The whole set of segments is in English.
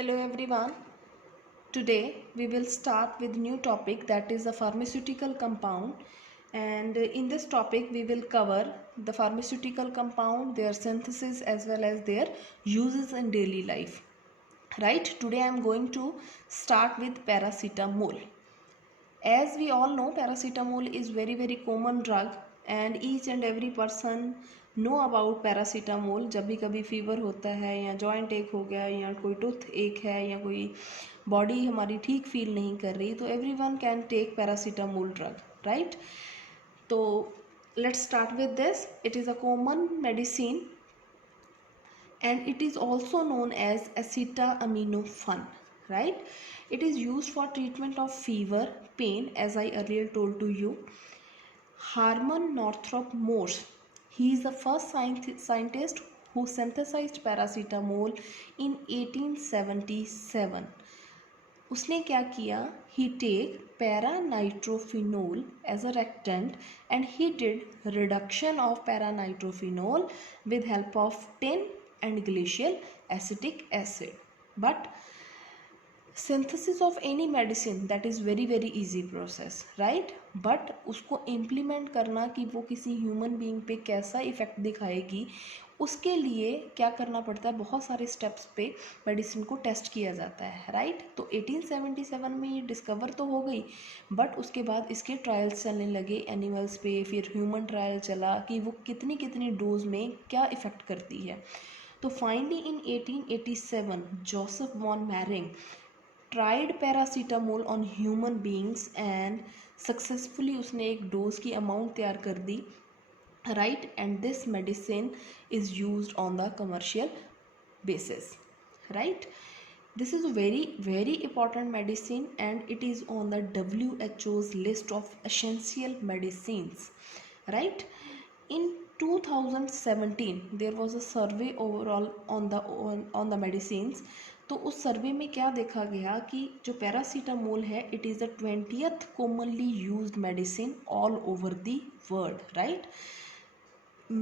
Hello everyone. Today we will start with new topic, that is a pharmaceutical compound, and in this topic we will cover the pharmaceutical compound, their synthesis as well as their uses in daily life. Right? Today I am going to start with paracetamol. As we all know, paracetamol is very common drug and each and every person know about paracetamol. जब भी कभी fever होता है या joint एक हो गया या कोई टूथ एक है या कोई बॉडी हमारी ठीक फील नहीं कर रही, तो everyone can take paracetamol drug, right? तो let's start with this. It is a common medicine and it is also known as acetaminophen, right? It is used for treatment of fever, pain, as I earlier told to you. Harmon Northrop Morse, he is the first scientist who synthesized paracetamol in 1877. उसने क्या किया? He take paranitrophenol as a reactant and he did reduction of paranitrophenol with help of tin and glacial acetic acid. But synthesis of any medicine, that is very easy process, right? But उसको implement करना कि वो किसी human being पे कैसा effect दिखाएगी, उसके लिए क्या करना पड़ता है? बहुत सारे स्टेप्स पे मेडिसिन को टेस्ट किया जाता है, राइट? तो 1877 में ये डिस्कवर तो हो गई, बट उसके बाद इसके ट्रायल्स चलने लगे एनिमल्स पे, फिर ह्यूमन ट्रायल चला कि वो कितनी डोज में क्या इफ़ेक्ट करती है. तो finally in 1887 Joseph von Mering tried paracetamol on human beings and successfully उसने एक डोज की अमाउंट तैयार कर दी, right? And this medicine is used on the commercial basis, right? This is a very important medicine and it is on the WHO's list of essential medicines, right? In 2017 there was a survey overall on the medicines. तो उस सर्वे में क्या देखा गया कि जो paracetamol है, it is the 20th commonly used medicine all over the world, right?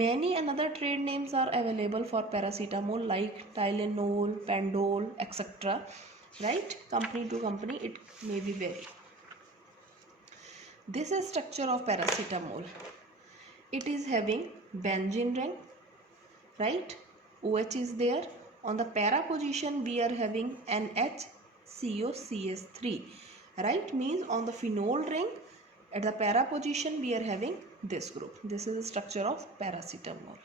Many another trade names are available for paracetamol like Tylenol, Pandol, etc. Right? Company to company it may be vary. This is structure of paracetamol. It is having benzene ring, right? OH is there. On the para position we are having NHCOCS3, right? Means on the phenol ring at the para position we are having this group. This is the structure of paracetamol,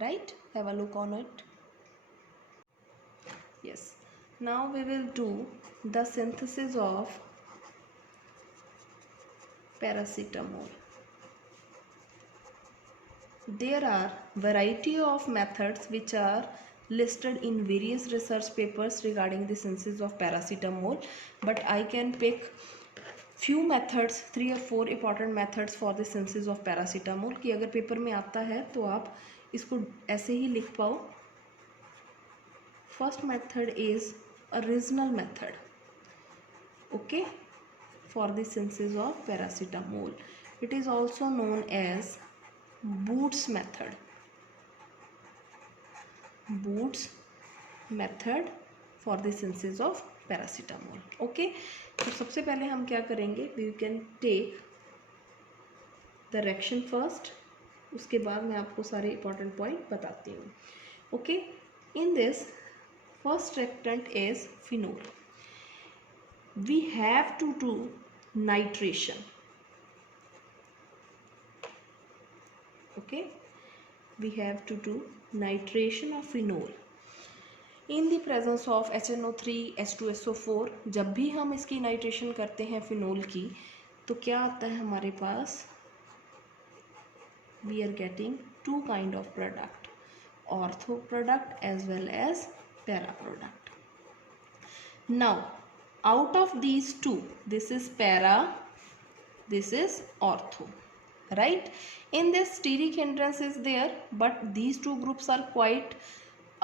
right? Have a look on it. Yes, now we will do the synthesis of paracetamol. There are variety of methods which are listed in various research papers regarding the synthesis of paracetamol, but I can pick few methods, 3 or 4 important methods for the synthesis of paracetamol कि अगर paper में आता है तो आप इसको ऐसे ही लिख पाओ. First method is original method, okay, for the synthesis of paracetamol. It is also known as Booth's method. Booth's method for the synthesis of paracetamol. Okay, तो सबसे पहले हम क्या करेंगे? We can take the reaction first. उसके बाद मैं आपको सारे important point बताती हूँ. Okay, in this first reactant is phenol. We have to do nitration. Okay, we have to do nitration of phenol in the presence of HNO3, H2SO4. जब भी हम इसकी नाइट्रेशन करते हैं फिनोल की, तो क्या आता है हमारे पास? We are getting two kind of product, ortho product as well as para product. Now out of these two, this is para, this is ortho, right? In this steric hindrance is there, but these two groups are quite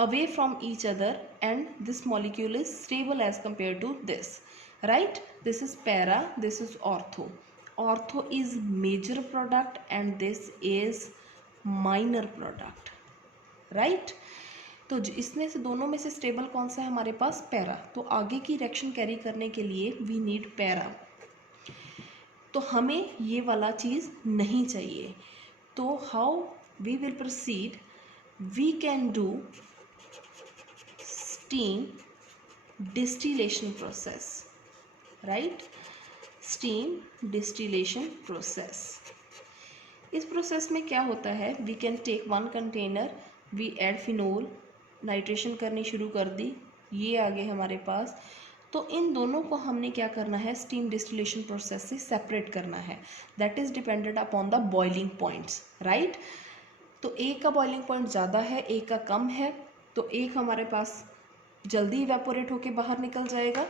away from each other and this molecule is stable as compared to this, right? This is para, this is ortho. Ortho is major product and this is minor product, right? तो इसमें से दोनों में से stable कौन सा है हमारे पास? पैरा। तो आगे की रिएक्शन कैरी करने के लिए वी नीड पैरा। तो हमें ये वाला चीज़ नहीं चाहिए। तो how we will proceed? We can do steam distillation process, right? Steam distillation process. इस प्रोसेस में क्या होता है? We can take one container, we add phenol, nitration करनी शुरू कर दी, ये आ गए हमारे पास। तो इन दोनों को हमने क्या करना है? स्टीम डिस्टिलेशन प्रोसेस से सेपरेट करना है। That is dependent upon the boiling points, right? तो एक का बॉइलिंग पॉइंट ज़्यादा है, एक का कम है, तो एक हमारे पास जल्दी इवेपोरेट होके बाहर निकल जाएगा,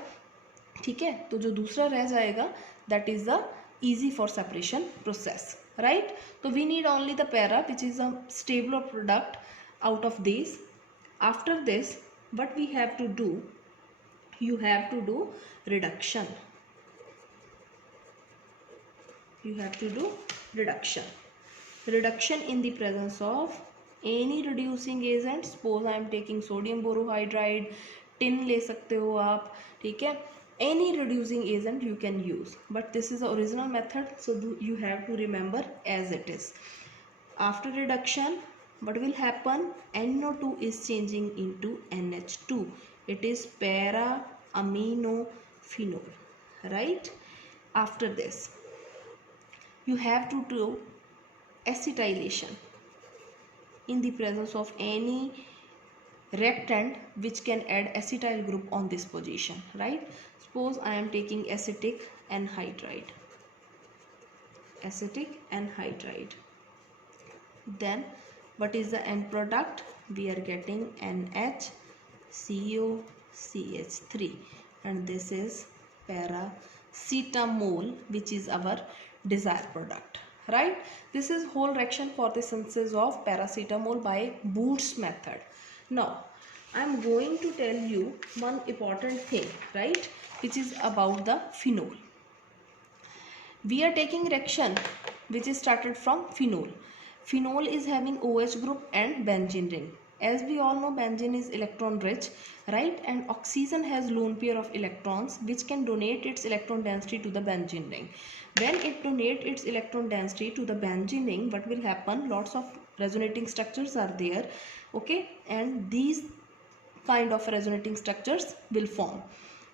ठीक है? तो जो दूसरा रह जाएगा that is the easy for separation process, right? So we need only the para, which is a stable product out of these. After this, what we have to do? You have to do reduction. You have to do reduction. Reduction in the presence of any reducing agent. Suppose I am taking sodium borohydride, tin ले सकते हो आप, ठीक है? Any reducing agent you can use, but this is the original method, so you have to remember as it is. After reduction, what will happen? NO2 is changing into NH2. It is para aminophenol, right? After this, you have to do acetylation in the presence of any reactant which can add acetyl group on this position, right? Suppose I am taking acetic anhydride, then what is the end product? We are getting NHCOCH3, and this is paracetamol, which is our desired product, right? This is whole reaction for the synthesis of paracetamol by Booth's method. Now I am going to tell you one important thing, right, which is about the phenol. We are taking reaction which is started from phenol. Phenol is having OH group and benzene ring. As we all know, benzene is electron rich, right? And oxygen has lone pair of electrons which can donate its electron density to the benzene ring. When it donates its electron density to the benzene ring, what will happen? Lots of resonating structures are there, okay? And these kind of resonating structures will form.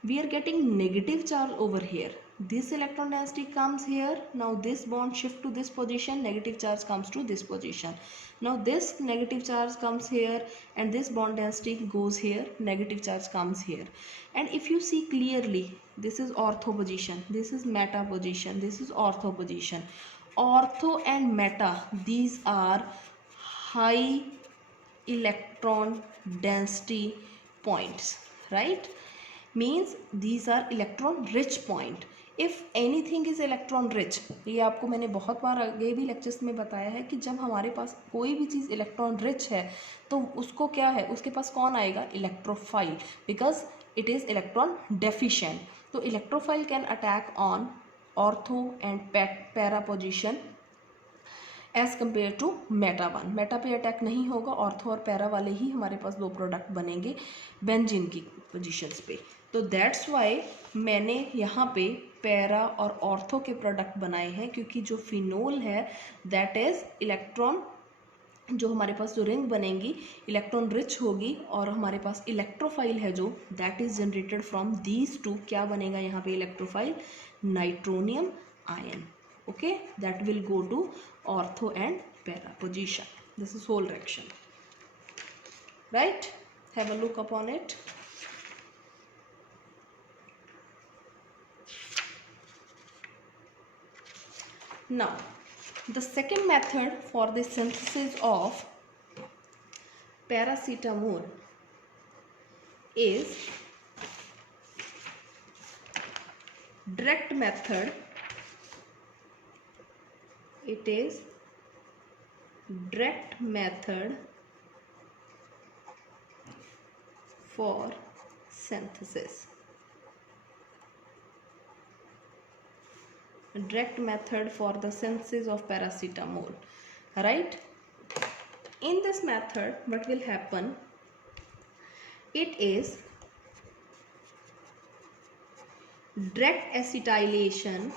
We are getting negative charge over here. This electron density comes here. Now this bond shift to this position, negative charge comes to this position. Now this negative charge comes here and this bond density goes here, negative charge comes here. And if you see clearly, this is ortho position, this is meta position, this is ortho position. Ortho and meta, these are high electron density points, right? Means these are electron rich point. If anything is electron rich, ये आपको मैंने बहुत बार आगे भी lectures में बताया है कि जब हमारे पास कोई भी चीज़ इलेक्ट्रॉन रिच है तो उसको क्या है, उसके पास कौन आएगा? Electrophile, because it is electron deficient. तो electrophile can attack on ortho and para position as compare to meta one. Meta पे अटैक नहीं होगा, ऑर्थो और पैरा वाले ही हमारे पास दो प्रोडक्ट बनेंगे बेंजीन की पोजीशंस पे. तो दैट्स वाई मैंने यहाँ पे पैरा और ऑर्थो के प्रोडक्ट बनाए हैं, क्योंकि जो फिनोल है दैट इज इलेक्ट्रॉन, जो हमारे पास जो रिंग बनेंगी इलेक्ट्रॉन रिच होगी, और हमारे पास इलेक्ट्रोफाइल है जो that is generated from these two. क्या बनेगा यहाँ पे electrophile? Nitronium ion. Okay, that will go to ortho and para position. This is whole reaction, right? Have a look upon it. Now the second method for the synthesis of paracetamol is direct method. It is direct method for synthesis. Direct method for the synthesis of paracetamol, right? In this method what will happen? It is direct acetylation.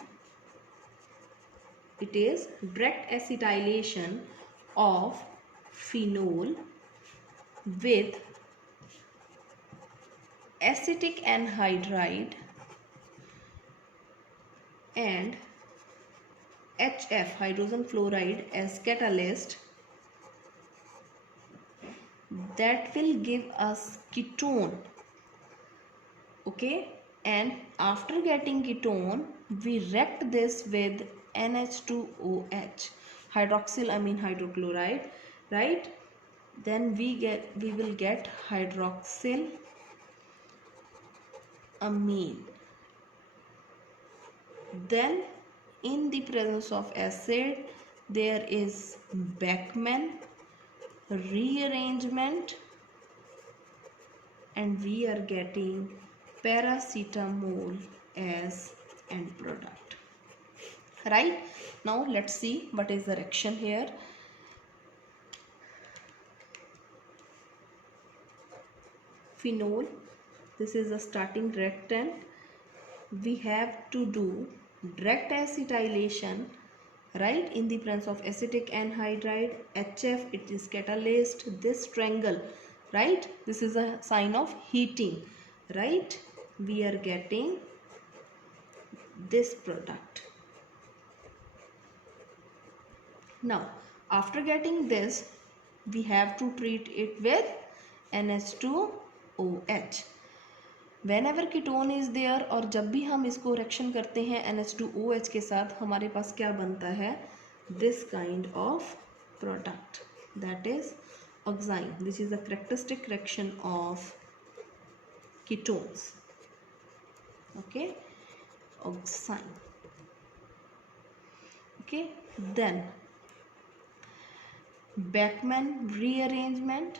It is direct acetylation of phenol with acetic anhydride and HF, hydrogen fluoride, as catalyst that will give us ketone. Okay, and after getting ketone we react this with NH2OH, hydroxylamine hydrochloride, right? Then we will get hydroxylamine. Then in the presence of acid there is Beckmann rearrangement and we are getting paracetamol as end product. Right, now let's see what is the reaction here. Phenol, this is the starting reactant. We have to do direct acetylation, right, in the presence of acetic anhydride. HF, it is catalyst. This triangle, right, this is a sign of heating, right? We are getting this product. Now after getting this we have to treat it with NH2OH. Whenever ketone is there, और जब भी हम इसको reaction करते हैं NH2OH के साथ, हमारे पास क्या बनता है, this kind of product, that is oxime. This is the characteristic reaction of ketones. Okay, oxime. Okay, then Beckmann rearrangement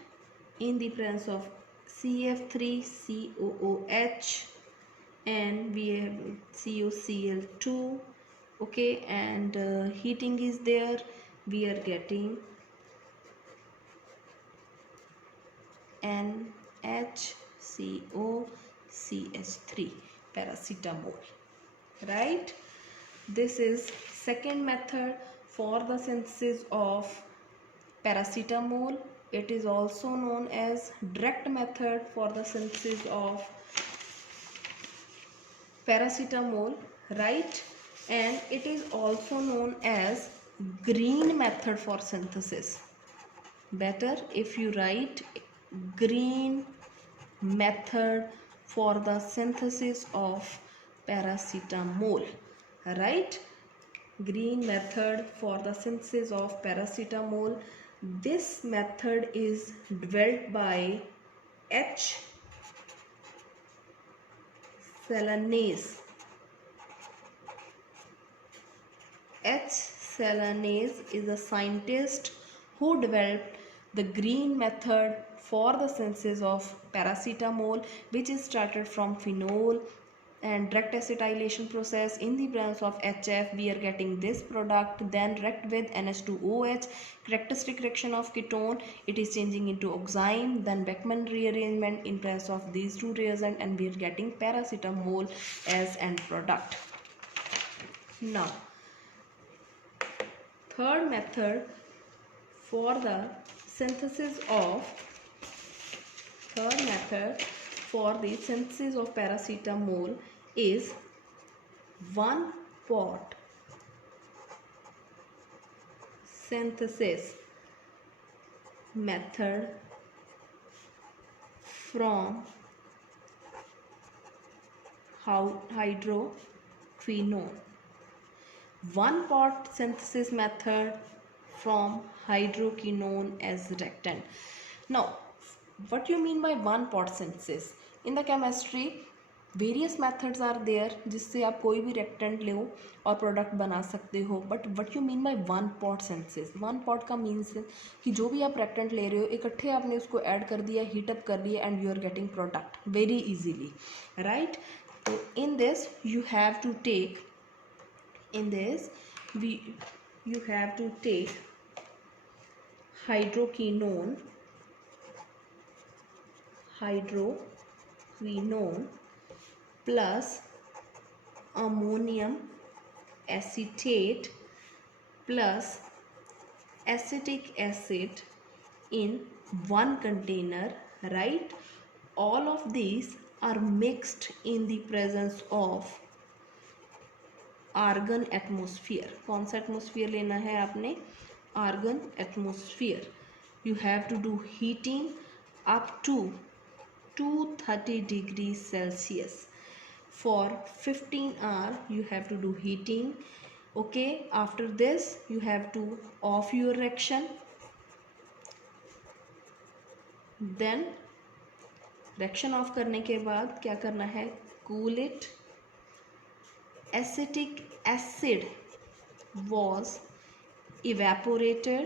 in the presence of CF3COOH and we have CuCl2. Okay, and heating is there, we are getting NHCOCH3, paracetamol, right? This is second method for the synthesis of paracetamol. It is also known as direct method for the synthesis of paracetamol, right? And it is also known as green method for synthesis. Better if you write green method for the synthesis of paracetamol, right? Green method for the synthesis of paracetamol. This method is developed by H. Celanese. H. Celanese is a scientist who developed the green method for the synthesis of paracetamol, which is started from phenol and direct acetylation process. In the presence of HF we are getting this product, then react with NH2OH, characteristic reaction of ketone, it is changing into oxime, then Beckmann rearrangement in presence of these two reagents and we are getting paracetamol as end product. Now third method for the synthesis of paracetamol is one pot synthesis method from hydroquinone. One pot synthesis method from hydroquinone as reactant. Now what you mean by one pot synthesis? In the chemistry various methods are there जिससे आप कोई भी reactant ले और product बना सकते हो, but what you mean by one pot synthesis? One pot का means कि जो भी आप reactant ले रहे हो इकट्ठे आपने उसको add कर दिया, heat up कर दिया and you are getting product very easily, right? So in this you have to take hydroquinone hydroquinone plus ammonium acetate plus acetic acid in one container, right? All of these are mixed in the presence of argon atmosphere. कौन सा atmosphere लेना है आपने? Argon atmosphere. You have to do heating up to 230 degrees Celsius. For 15 hours you have to do heating. Okay, after this you have to off your reaction. Then reaction off करने के बाद क्या करना है? Cool it. Acetic acid was evaporated.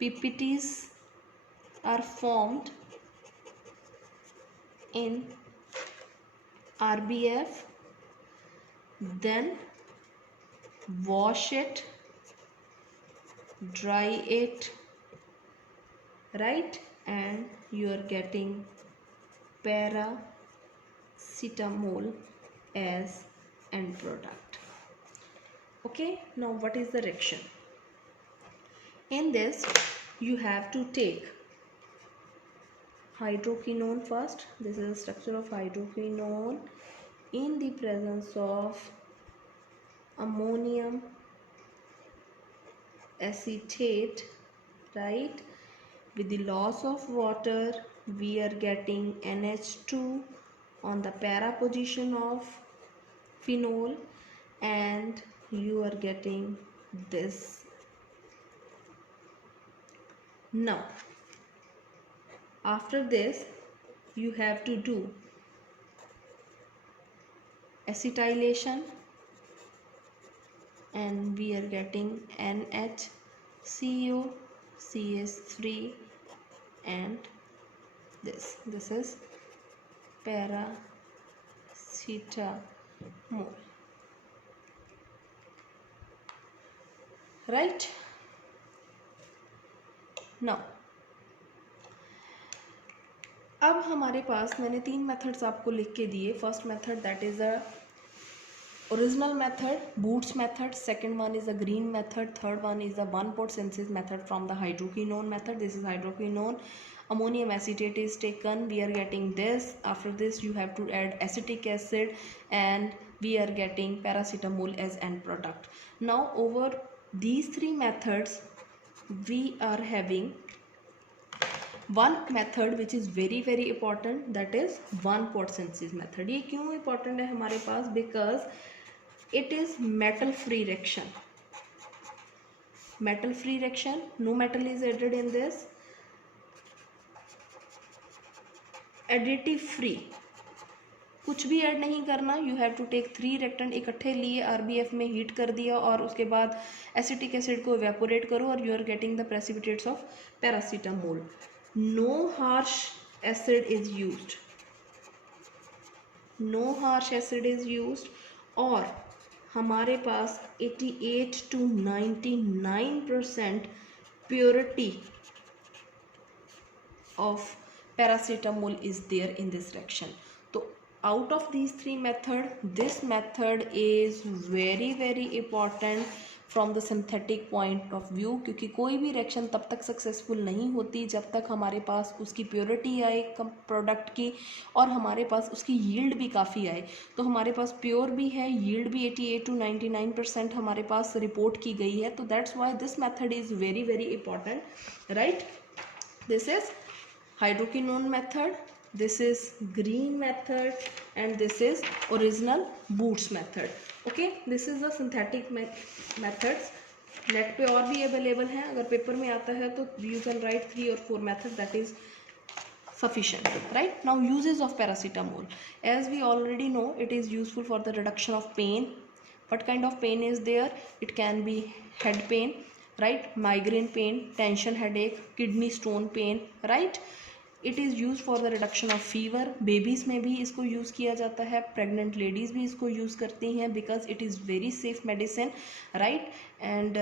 PPTs are formed in RBF. Then wash it, dry it, right? And you are getting Paracetamol as end product. Okay, now what is the reaction? In this you have to take hydroquinone first. This is the structure of hydroquinone in the presence of ammonium acetate, right? With the loss of water we are getting NH2 on the para position of phenol, and you are getting this. Now after this you have to do acetylation, and we are getting NHCO, CH3, and this is paracetamol, right? Now अब हमारे पास मैंने 3 methods आपको लिख के दिए. First method that is a original method, Booth's method. Second one is a green method. Third one is a one pot synthesis method from the hydroquinone method. This is hydroquinone. Ammonium acetate is taken. We are getting this. After this you have to add acetic acid, and we are getting paracetamol as end product. Now over these 3 methods we are having one method which is very important, that is one pot synthesis method. ये क्यों important है हमारे पास? Because it is metal free reaction. Metal free reaction, no metal is added in this. Additive free, कुछ भी add नहीं करना. You have to take 3 reactant इकट्ठे लिए, आरबीएफ में हीट कर दिया, और उसके बाद एसिटिक एसिड को इवेपोरेट करो, और you are getting the precipitates of paracetamol. No harsh acid is used, no harsh acid is used. और हमारे पास 88 to 99% purity of paracetamol is there in this reaction. So out of these 3 methods, this method is very important from the synthetic point of view, क्योंकि कोई भी reaction तब तक successful नहीं होती जब तक हमारे पास उसकी प्योरिटी आए प्रोडक्ट की, और हमारे पास उसकी यील्ड भी काफ़ी आए. तो हमारे पास प्योर भी है, यील्ड भी 88 to 99% हमारे पास रिपोर्ट की गई है. तो that's why this method is very important, right? This is hydroquinone method, this is green method, and this is original Booth's method. Okay, this is the synthetic methods. Net पे और भी available हैं, अगर paper में आता है तो you can write 3 or 4 methods, that is sufficient, right? Now uses of paracetamol, as we already know, it is useful for the reduction of pain. What kind of pain is there? It can be head pain, right? Migraine pain, tension headache, kidney stone pain, right? It is use for the reduction of fever. Babies में भी इसको use किया जाता है, pregnant ladies भी इसको use करती हैं, because it is very safe medicine, right? And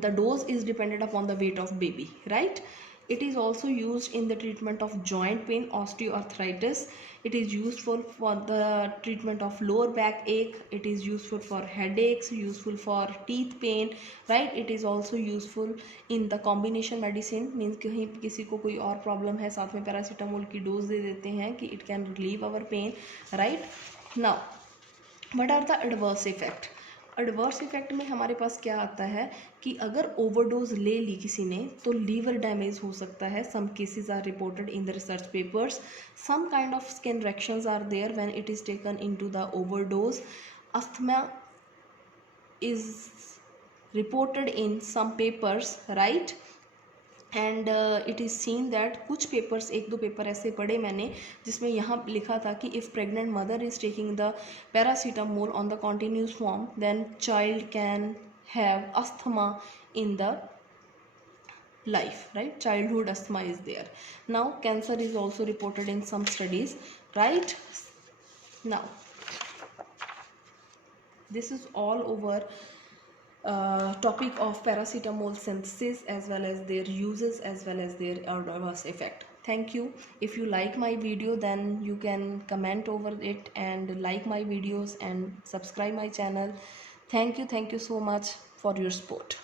the dose is depended upon the weight of baby, right? It is also used in the treatment of joint pain, osteoarthritis. It is useful for the treatment of lower back ache. It is useful for headaches, useful for teeth pain, right? It is also useful in the combination medicine, means कहीं किसी को कोई और problem है, साथ में paracetamol की dose दे देते हैं कि it can relieve our pain, right? Now what are the adverse effect? Adverse effect में हमारे पास क्या आता है कि अगर ओवरडोज ले ली किसी ने तो लीवर डैमेज हो सकता है. Some cases are reported in the research papers. Some kind of skin reactions are there when it is taken into the overdose. Asthma is reported in some papers, right? And it is seen that कुछ papers, एक दो paper ऐसे पढ़े मैंने जिसमें यहाँ लिखा था कि if pregnant mother is taking the paracetamol on the continuous form then child can have asthma in the life, right? Childhood asthma is there. Now cancer is also reported in some studies, right? Now this is all over topic of paracetamol synthesis as well as their uses as well as their adverse effect. Thank you. If you like my video, then you can comment over it and like my videos and subscribe my channel. Thank you so much for your support.